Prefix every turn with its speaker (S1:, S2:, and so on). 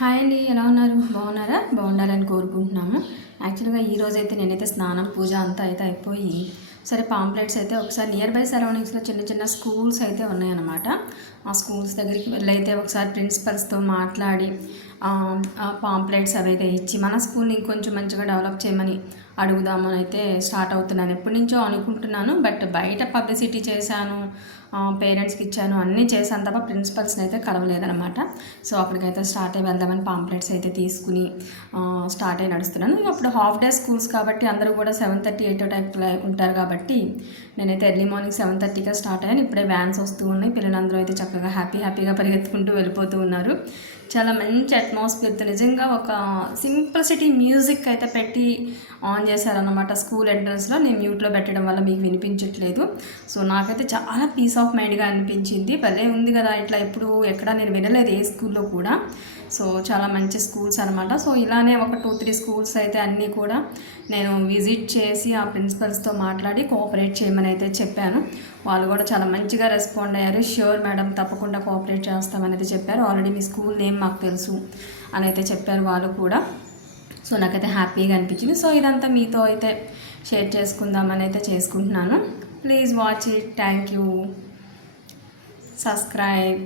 S1: Hi అండి ఎలా ఉన్నారు? బాగున్నారా? బాగుండాలని కోరుకుంటున్నాము. యాక్చువల్గా ఈ రోజైతే నేనైతే స్నానం పూజ అంతా అయితే అయిపోయి సరే పాంప్లెట్స్ అయితే ఒకసారి నియర్ బై సరౌండింగ్స్లో చిన్న చిన్న స్కూల్స్ అయితే ఉన్నాయన్నమాట. ఆ స్కూల్స్ దగ్గరికి వెళ్ళైతే ఒకసారి ప్రిన్సిపల్స్తో మాట్లాడి పాంప్లెట్స్ అవి అయితే ఇచ్చి మన స్కూల్ని ఇంకొంచెం మంచిగా డెవలప్ చేయమని అడుగుదామని అయితే స్టార్ట్ అవుతున్నాను. ఎప్పటి నుంచో అనుకుంటున్నాను బట్ బయట పబ్లిసిటీ చేశాను పేరెంట్స్కి ఇచ్చాను అన్నీ చేశాను తప్ప ప్రిన్సిపల్స్ని అయితే కలవలేదనమాట సో అక్కడికైతే స్టార్ట్ అయ్యి వెళ్దామని పాంప్లెట్స్ అయితే తీసుకుని స్టార్ట్ అయ్యి నడుస్తున్నాను. అప్పుడు హాఫ్ డే స్కూల్స్ కాబట్టి అందరూ కూడా సెవెన్ థర్టీ ఎయిట్ టైప్ ఉంటారు కాబట్టి నేనైతే ఎర్లీ మార్నింగ్ సెవెన్ థర్టీగా స్టార్ట్ అయ్యాను. ఇప్పుడే వ్యాన్స్ వస్తూ ఉన్నాయి. పిల్లలందరూ అయితే చక్కగా హ్యాపీ హ్యాపీగా పరిగెత్తుకుంటూ వెళ్ళిపోతూ ఉన్నారు. చాలా మంచి అట్మాస్ఫియర్తో నిజంగా ఒక సింప్లిసిటీ మ్యూజిక్ అయితే పెట్టి ఆన్ చేశారనమాట స్కూల్ ఎంట్రన్స్లో. నేను మ్యూట్లో పెట్టడం వల్ల మీకు వినిపించట్లేదు. సో నాకైతే చాలా పీస్ ఆఫ్ మైండ్గా అనిపించింది. భలే ఉంది కదా ఇట్లా ఎప్పుడు ఎక్కడ నేను వినలేదు ఏ స్కూల్లో కూడా. సో చాలా మంచి స్కూల్స్ అనమాట సో ఇలానే ఒక టూ త్రీ స్కూల్స్ అయితే అన్నీ కూడా నేను విజిట్ చేసి ఆ ప్రిన్సిపల్స్తో మాట్లాడి కోఆపరేట్ చేయమని అయితే చెప్పాను. వాళ్ళు కూడా చాలా మంచిగా రెస్పాండ్ అయ్యారు. ష్యూర్ మేడం తప్పకుండా కోఆపరేట్ చేస్తామని అయితే చెప్పారు. ఆల్రెడీ మీ స్కూల్ నేమ్ మాకు తెలుసు. అని అయితే చెప్పారు వాళ్ళు కూడా. సో నాకైతే హ్యాపీగా అనిపించింది. సో ఇదంతా మీతో అయితే షేర్ చేసుకుందామని అయితే చేసుకుంటున్నాను. Please watch it. Thank you. Subscribe.